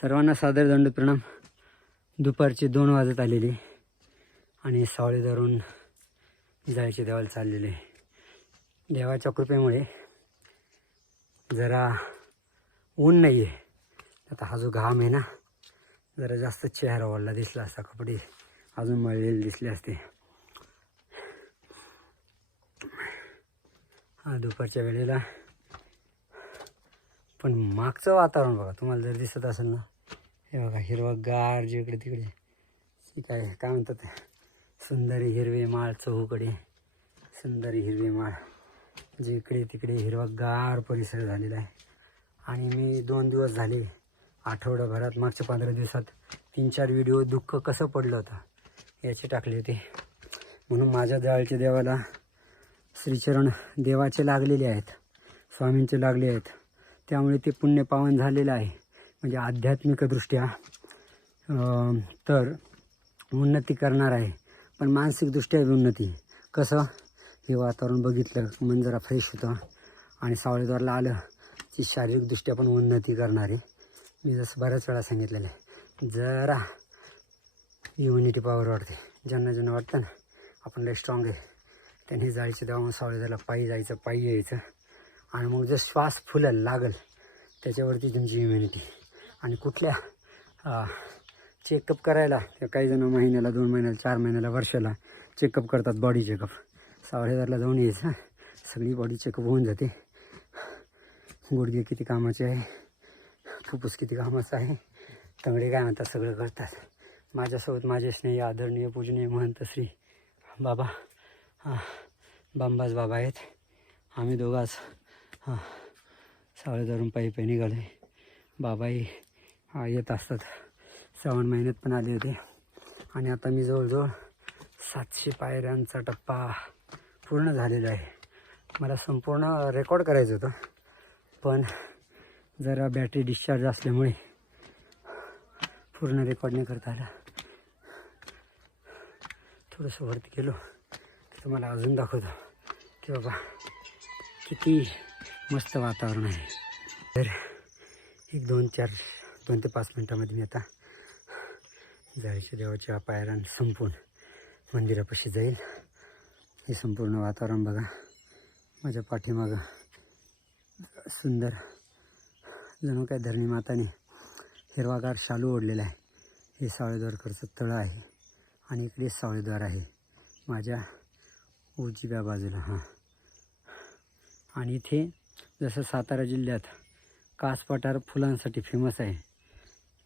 सर्वांना सादर दंड प्रणाम. दुपारचे दोन वाजत आलेले आणि सावळे धरून जायचे देवाला चाललेले. देवाच्या कृपेमुळे जरा ऊन नाही आहे आता हा जो घाम आहे ना जरा जास्त चेहरा वाढला दिसला असता कपडे अजून मळलेले दिसले असते. हा दुपारच्या वेळेला पण मागचं वातावरण बघा तुम्हाला जर दिसत असेल ना हे बघा हिरवगार जिकडे तिकडे. ती काय काय म्हणतात ते? सुंदरी हिरवे माळ चहूकडे सुंदरी हिरवे माळ. जिकडे तिकडे हिरवागार परिसर झालेला आहे. आणि मी दोन दिवस झाले आठवड्याभरात मागच्या पंधरा दिवसात तीन चार व्हिडिओ दुःख कसं पडलं होतं याचे टाकले होते. म्हणून माझ्या जवळच्या देवाला श्रीचरण देवाचे लागलेले आहेत स्वामींचे लागले आहेत. त्यामुळे ते पुण्य पावन झालेलं आहे. म्हणजे आध्यात्मिकदृष्ट्या तर उन्नती करणार आहे. पण मानसिकदृष्ट्या उन्नती. कसं? हे वातावरण बघितलं मन जरा फ्रेश होतं आणि सावळेद्वारला आलं की शारीरिकदृष्ट्या पण उन्नती करणार. आहे मी जसं बऱ्याच वेळा सांगितलेलं आहे. जरा इम्युनिटी पॉवर वाढते. ज्यांना ज्यांना वाटतं ना आपण लय स्ट्रॉंग आहे. त्यांनी जायचं तेव्हा सावळेद्वारला पायी जायचं पायी यायचं. आणि मग जर श्वास फुलायला लागल त्याच्यावरती तुमची इम्युनिटी आणि कुठल्या चेकअप करायला काही जण महिन्याला दोन महिन्याला चार महिन्याला वर्षाला चेकअप करतात बॉडी चेकअप सावळेदारला जाऊन यायचं सगळी बॉडी चेकअप होऊन जाते. गुडघे किती कामाचे आहे फुफ्फुस किती कामाचं आहे तंगडे काय म्हणतात सगळं करतात. माझ्यासोबत माझे स्नेही आदरणीय पूजनीय महंत श्री बाबा हां बांबाज बाबा आहेत. आम्ही दोघाच हां सावळे धरून पायी पायी निघाले बाबाही येत असतात. श्रावण महिन्यात पण आले होते. आणि आता मी जवळजवळ सातशे पायऱ्यांचा टप्पा पूर्ण झालेला आहे. मला संपूर्ण रेकॉर्ड करायचं होतं. पण जरा बॅटरी डिस्चार्ज असल्यामुळे पूर्ण रेकॉर्ड नाही करता आलं. थोडंसं वरती गेलो तर तुम्हाला अजून दाखवतो. की बाबा किती मस्त वातावरण आहे. तर एक दोन चार दोन ते पाच मिनटामध्ये मी आता जाळीच्या देवाच्या पायऱ्यां संपून मंदिरापाशी जाईल. हे संपूर्ण वातावरण बघा. माझ्या पाठीमागं सुंदर जणू काय धरणी माताने हिरवागार शालू ओढलेला आहे. हे सावळेद्वारकडचं तळं आहे आणि इकडे सावळेद्वार आहे माझ्या उजव्या बाजूला हां. आणि इथे जसं सातारा जिल्ह्यात कास पठार फुलांसाठी फेमस आहे.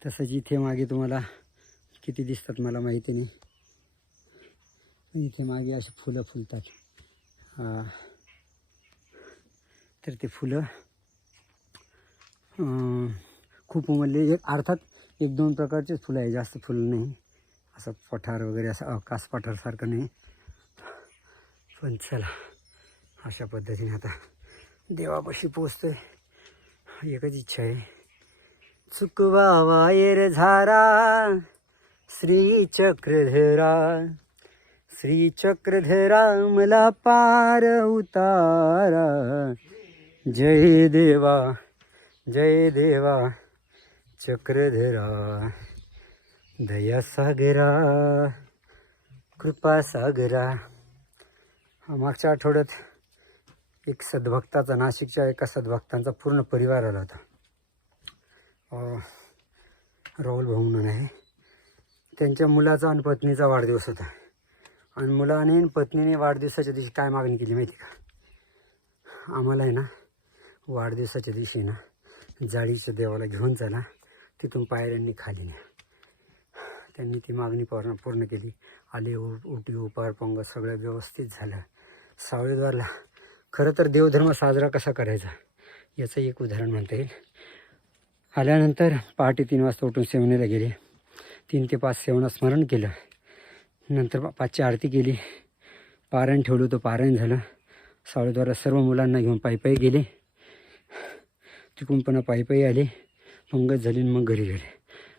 तसंच इथे मागे तुम्हाला किती दिसतात मला माहिती नाही. इथे मागे अशी फुलं फुलतात. तर ते फुलं खूप उमलले एक अर्थात एक दोन प्रकारचेच फुलं आहे. जास्त फुलं नाही. असं पठार वगैरे असं कास पठारसारखं नाही. पण चला अशा पद्धतीने आता देवापाशी पोचतोय. एकच इच्छा आहे. चुकवा येर झारा श्री चक्रधरा श्री चक्रधरा मला पार उतारा. जय देवा जय देवा चक्रधरा. दया सागरा कृपा सागरा. मागच्या आठवड्यात एक सद्भक्ताचा नाशिकच्या एका सद्भक्तांचा पूर्ण परिवार आला होता. राहुल भाऊ म्हणून आहे. त्यांच्या मुलाचा आणि पत्नीचा वाढदिवस होता. आणि मुलाने आणि पत्नीने वाढदिवसाच्या दिवशी काय मागणी केली माहिती का? आम्हाला आहे ना वाढदिवसाच्या दिवशी ना जाळीच्या देवाला घेऊन चला. तिथून पायऱ्यांनी खाली न्या. त्यांनी ती मागणी पूर्ण पूर्ण केली. आले उ उटी उपार पंग सगळं व्यवस्थित झालं. सावळेद्वारला खरं तर देवधर्म साजरा कसा करायचा? याचं एक उदाहरण म्हणता येईल. आल्यानंतर पहाटे तीन वाजता उठून सेवनेला गेले. तीन ते पाच सेवना स्मरण केलं. नंतर पाचची आरती केली. पारायण ठेवलं होतं. पारायण झालं. सावळेद्वारा सर्व मुलांना घेऊन पायपाई गेले. तिकडून पुन्हा पायपाई आले. पंगत झाली आणि मग घरी गेले.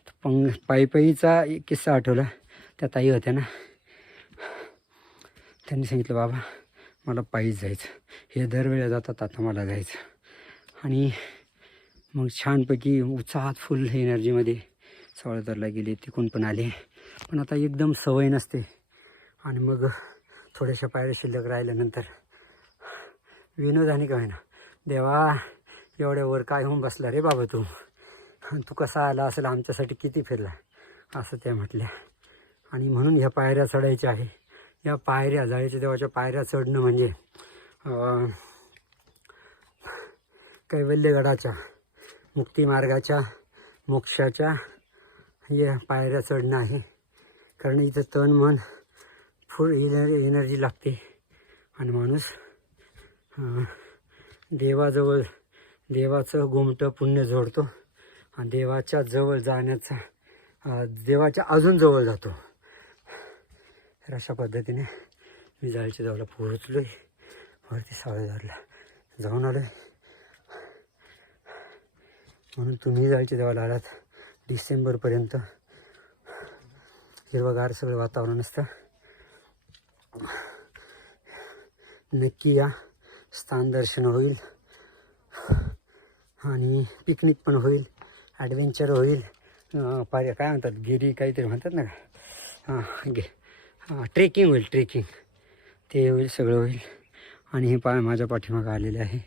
तर पंग पायपाईचा एक किस्सा आठवला. त्या ताई होत्या ना. त्यांनी सांगितलं बाबा मला पायीच जायचं. हे दरवेळेला जातात आता मला जायचं. आणि मग छानपैकी उत्साहात फुल एनर्जीमध्ये सवळतरला गेले तिकून पण आले. पण आता एकदम सवय नसते. आणि मग थोड्याशा पायऱ्या शिल्लक राहिल्यानंतर विनोदाने काय ना देवा एवढ्यावर काय होऊन बसला रे बाबा तू? आणि तू कसा आला असेल? आमच्यासाठी किती फिरला? असं त्या म्हटल्या. आणि म्हणून ह्या पायऱ्या चढायच्या आहे. या पायऱ्या जाळीच्या देवाच्या पायऱ्या चढणं म्हणजे कैवल्यगडाच्या मुक्तिमार्गाच्या मोक्षाच्या या पायऱ्या चढणं आहे. कारण इथं तन मन फुल एनर एनर्जी लागते. आणि माणूस देवाजवळ देवाचं गोमटं पुण्य जोडतो. आणि देवाच्या जवळ जाण्याचा देवाच्या अजून जवळ जातो. तर अशा पद्धतीने मी जायच्या जवळ पोहोचलो आहे वरती सावळेदारला जाऊन आलो. आहे म्हणून तुम्ही जायच्या जवळ आलात. डिसेंबरपर्यंत हिरवगार सगळं वातावरण असतं. नक्की या स्थान दर्शन होईल. आणि पिकनिक पण होईल. ॲडव्हेंचर होईल. पार्या पाय काय म्हणतात? गिरी काहीतरी म्हणतात ना हां गे हां ट्रेकिंग होईल ट्रेकिंग ते होईल सगळं होईल. आणि हे पाय माझ्या पाठीमागं आलेले आहे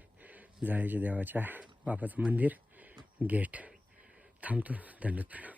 जाळ्याच्या देवाच्या बापाचं मंदिर. गेट थांबतो दंडत प्रणाम